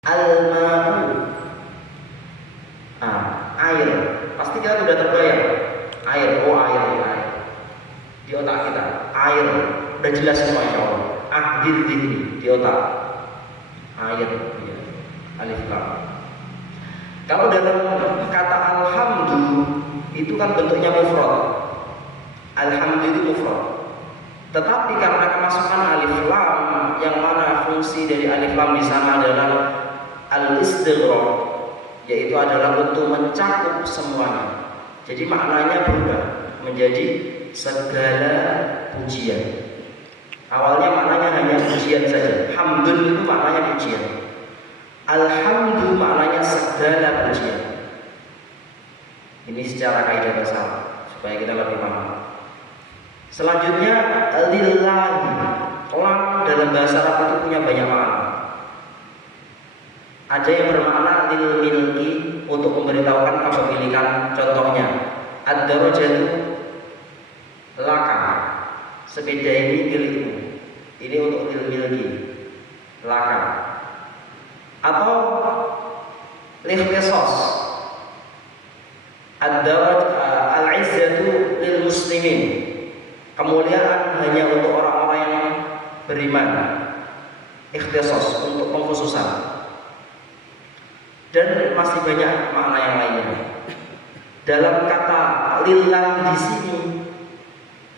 Al-ma'u, air. Pasti kita sudah terbayang. Air, air, air. Di otak kita, air. Udah jelas semua insya Allah. Di otak. Air, ya. Alif lam. Kalau dalam kata alhamdu itu kan bentuknya mufrad. Alhamdu itu mufrad. Tetapi karena kemasukan alif lam, yang mana fungsi dari alif lam di sana adalah al-istighraq, yaitu adalah untuk mencakup semuanya. Jadi maknanya berubah menjadi segala pujian. Awalnya maknanya hanya pujian saja. Hamdun itu maknanya pujian. Alhamdu maknanya segala pujian. Ini secara kaidah bahasa supaya kita lebih paham. Selanjutnya lillahi. Lam dalam bahasa Arab itu punya banyak makna. Ada yang bermakna lil milki, untuk memberitahukan kepemilikan. Contohnya ad-darajatu laka, sepeda ini milikmu. Ini untuk lil milki, laka. Atau likhtisos, al-izzatu lil muslimin, kemuliaan hanya untuk orang-orang yang beriman. Ikhtisos, untuk pengkhususan. Dan masih banyak makna yang lainnya. Dalam kata lillah di sini,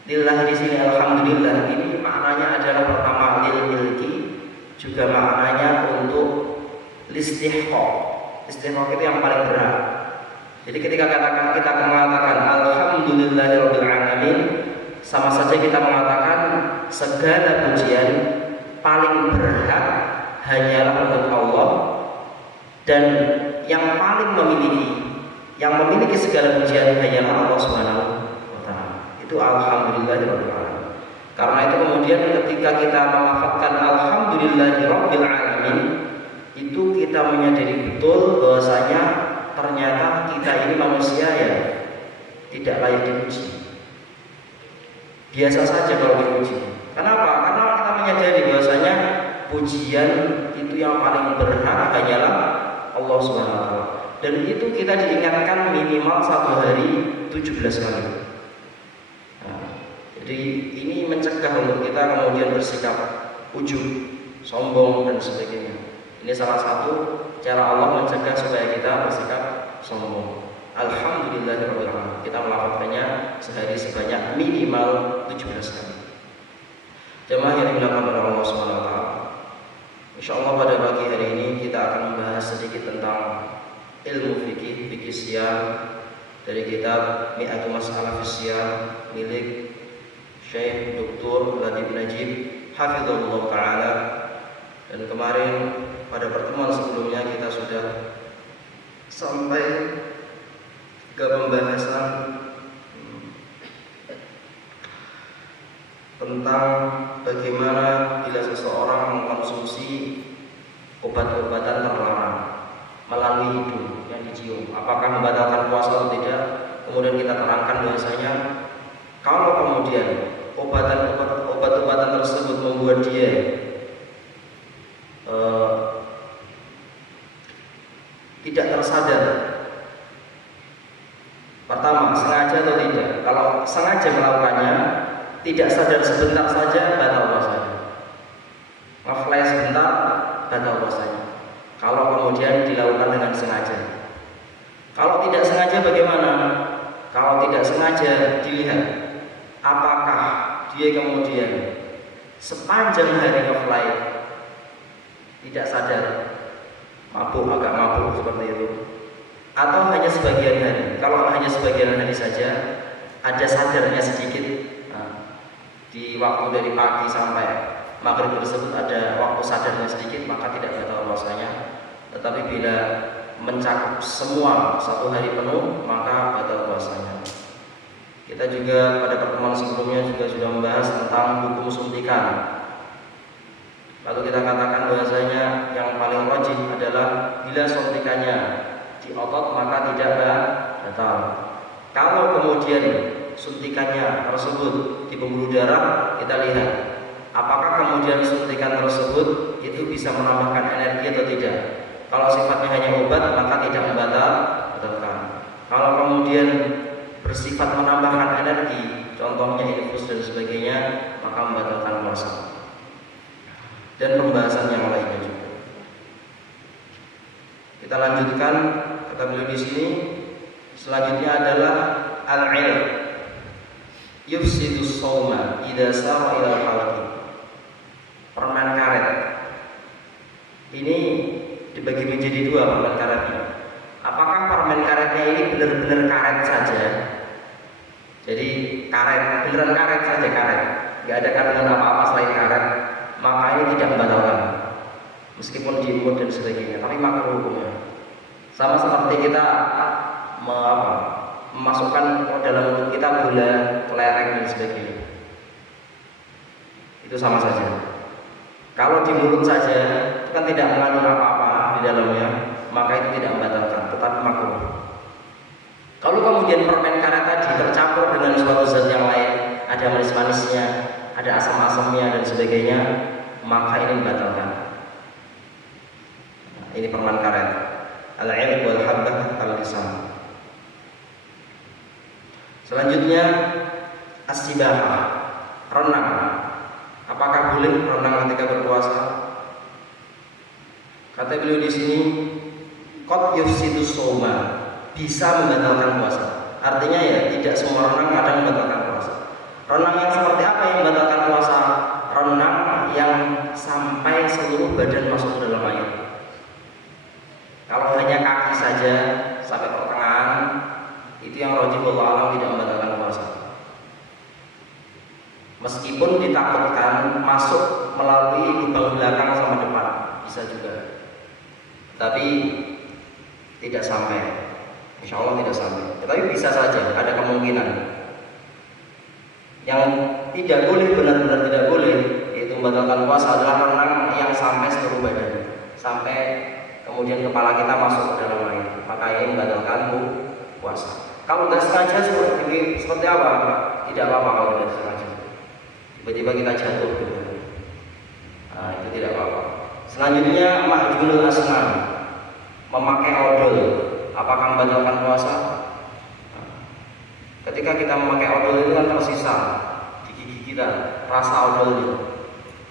lillah di sini, alhamdulillah, ini maknanya adalah pertama lil milki, juga maknanya untuk listihqaq. Listihqaq itu yang paling berat. Jadi ketika kita mengatakan alhamdulillahirabbil alamin, sama saja kita mengatakan segala pujian paling berhak hanyalah untuk Allah, dan yang paling memiliki segala pujian hanyalah Allah Subhanahu wa taala. Itu alhamdulillahirabbil alamin. Karena itu kemudian ketika kita melafazkan alhamdulillahirabbil alamin, itu kita menyadari betul bahwasanya ternyata kita ini manusia yang tidak layak dipuji. Biasa saja kalau dipuji. Kenapa? Karena kita menyadari bahwasanya pujian itu yang paling berhak hanyalah Allah Subhanahu wa taala. Dan itu kita diingatkan minimal satu hari 17 kali. Jadi ini mencegah untuk kita kemudian bersikap ujub, sombong dan sebagainya. Ini salah satu cara Allah mencegah supaya kita bersikap sombong. Alhamdulillahirabbil alamin. Kita melakukannya sehari sebanyak minimal 17 kali. Jemaah yang dimuliakan oleh Allah Subhanahu wa taala. Insyaallah pada pagi hari ini kita akan membahas sedikit tentang ilmu fikih siyam dari kitab Mi'atu Mas'alah fi Siyam milik Syekh Dr. Latif Najib hafizahullah taala. Dan kemarin pada pertemuan sebelumnya kita sudah sampai ke pembahasan tentang bagaimana bila seseorang mengkonsumsi obat-obatan terlarang melalui hidung yang dicium, apakah membatalkan puasa atau tidak. Kemudian kita terangkan bahwasanya kalau kemudian obat-obatan tersebut membuat dia tidak tersadar, pertama sengaja atau tidak. Kalau sengaja melakukannya, tidak sadar sebentar saja, batal puasanya. Ngeflash sebentar, batal puasanya. Kalau kemudian dilakukan dengan sengaja. Kalau tidak sengaja bagaimana? Kalau tidak sengaja dilihat, apakah dia kemudian sepanjang hari ngeflash tidak sadar, agak mabuk seperti itu, atau hanya sebagian hari. Kalau hanya sebagian hari saja, ada sadarnya sedikit. Di waktu dari pagi sampai maghrib tersebut ada waktu sadarnya sedikit, maka tidak batal puasanya. Tetapi bila mencakup semua satu hari penuh, maka batal puasanya. Kita juga pada pertemuan sebelumnya juga sudah membahas tentang hukum suntikan. Lalu kita katakan bahwasanya yang paling wajib adalah bila suntikannya di otot maka tidak batal. Kalau kemudian suntikannya tersebut di pembuluh darah, kita lihat apakah kemudian suntikan tersebut itu bisa menambahkan energi atau tidak. Kalau sifatnya hanya obat maka tidak membatalkan. Kalau kemudian bersifat menambahkan energi, contohnya infus dan sebagainya, maka membatalkan puasa. Dan pembahasan yang lainnya juga. Kita lanjutkan, kata beliau di sini. Selanjutnya adalah al-'ilm yufsidus shauma idza sara ila al-halaqi. Permen karet ini dibagi menjadi dua permen karetnya. Apakah permen karetnya ini benar-benar karet saja? Jadi karet, beneran karet saja, karet, nggak ada kandungan apa-apa selain karet, maka ini tidak membatalkan meskipun diimut dan sebagainya, tapi makruh hukumnya. Sama seperti kita memasukkan dalam mulut kita gula, kelereng dan sebagainya, itu sama saja. Kalau di mulut saja itu kan tidak mengandung apa-apa di dalamnya, maka itu tidak membatalkan, tetapi makruh. Kalau kemudian permen karet tadi tercampur dengan suatu zat yang lain, ada manis-manisnya, ada asam-asamnya dan sebagainya, maka ini membatalkan. Ini permen karet. Al-'ilm wal habbah al-lisan. Selanjutnya as-sibahah, renang. Apakah boleh renang ketika berpuasa? Kata beliau di sini, qad yufsidus shauma, bisa membatalkan puasa. Artinya ya tidak semua renang kadang membatalkan puasa. Renang yang seperti apa yang membatalkan puasa? Renang yang sampai seluruh badan masuk ke dalam air. Kalau hanya kaki saja sampai pertengahan, itu yang rajihul alam tidak membatalkan puasa. Meskipun ditakutkan masuk melalui lubang belakang sama depan, bisa juga. Tapi tidak sampai. Insya Allah tidak sampai. Tetapi bisa saja, ada kemungkinan. Yang tidak boleh, benar-benar tidak boleh, yaitu membatalkan puasa adalah renang yang sampai seluruh badan, sampai kemudian kepala kita masuk ke dalam air, maka ini membatalkan puasa. Kalau tidak sengaja seperti apa? Tidak apa-apa kalau tidak sengaja. Tiba-tiba kita jatuh gitu. Nah, itu tidak apa-apa. Selanjutnya mahjunul asnan, memakai odol. Apakah membatalkan puasa? Ketika kita memakai odol itu kan tersisa di gigi kita rasa odolnya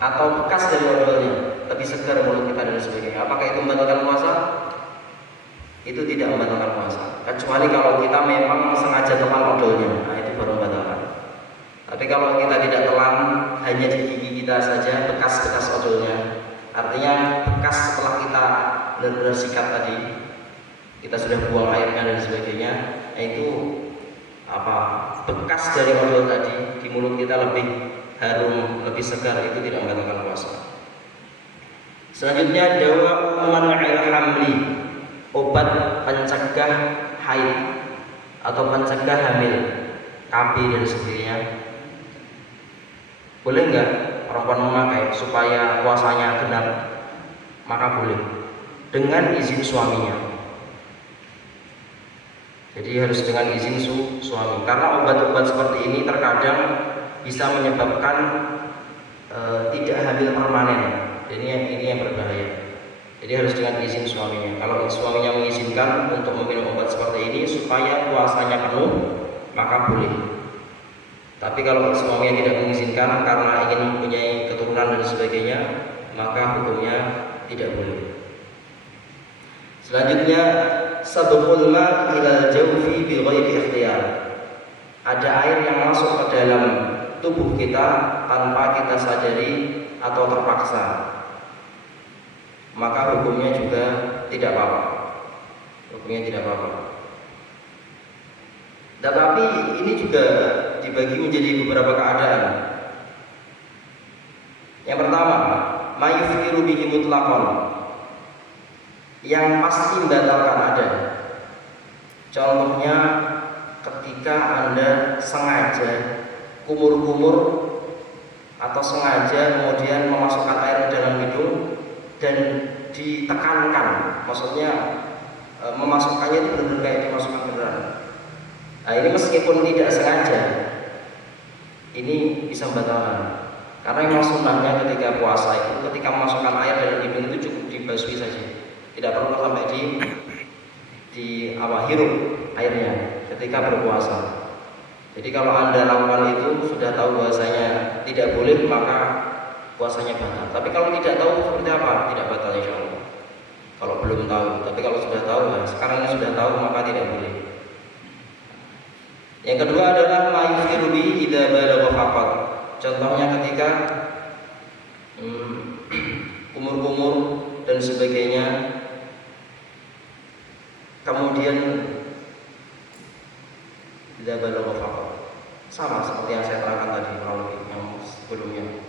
atau bekas dari odolnya, lebih segar mulut kita dan sebagainya. Apakah itu membatalkan puasa? Itu tidak membatalkan puasa, kecuali kalau kita memang sengaja telan odolnya. Nah, itu baru membatalkan. Tapi kalau kita tidak telan, hanya di gigi kita saja bekas-bekas odolnya, artinya bekas setelah kita benar-benar sikat tadi, kita sudah buang airnya dan sebagainya, itu bekas dari odol tadi di mulut kita lebih harum, lebih segar, itu tidak membatalkan puasa. Selanjutnya dawa man'il hamli, obat pencegah haid atau pencegah hamil, KB dan sebagainya. Boleh nggak perempuan memakai supaya puasanya genap? Maka boleh, dengan izin suaminya. Jadi harus dengan izin suami, karena obat-obat seperti ini terkadang bisa menyebabkan tidak hamil permanen. Jadi ini yang berbahaya. Jadi harus dengan izin suaminya. Kalau suaminya mengizinkan untuk meminum obat seperti ini supaya puasanya penuh, maka boleh. Tapi kalau suaminya tidak mengizinkan karena ingin mempunyai keturunan dan sebagainya, maka hukumnya tidak boleh. Selanjutnya sabqul ma' ila jawfi bi ghairi ikhtiyar. Ada air yang masuk ke dalam tubuh kita tanpa kita sadari atau terpaksa, maka hukumnya juga tidak apa-apa. Hukumnya tidak apa-apa. Tetapi ini juga dibagi menjadi beberapa keadaan. Yang pertama, mayuftiru bihi mutlaqan, yang pasti membatalkan ada. Contohnya ketika Anda sengaja kumur-kumur atau sengaja kemudian memasukkan air ke dalam hidung dan ditekankan, maksudnya memasukkannya itu benar-benar kayak dimasukkan beneran. Nah, ini meskipun tidak sengaja, ini bisa membatalkan. Karena memang sunnahnya ketika puasa itu, ketika memasukkan air dalam hidung itu cukup dibasui saja. Tidak perlu sampai di hirup airnya ketika berpuasa. Jadi kalau Anda lakukan itu sudah tahu bahwasanya tidak boleh, maka puasanya batal. Tapi kalau tidak tahu seperti apa, tidak batal insya Allah. Kalau belum tahu, tapi kalau sudah tahu, nah sekarang ini sudah tahu, maka tidak boleh. Yang kedua adalah mayufiru bi idza balagha faqat. Contohnya ketika kumur-kumur dan sebagainya, kemudian idza balagha faqat. Sama seperti yang saya terangkan tadi kurang lebih yang sebelumnya.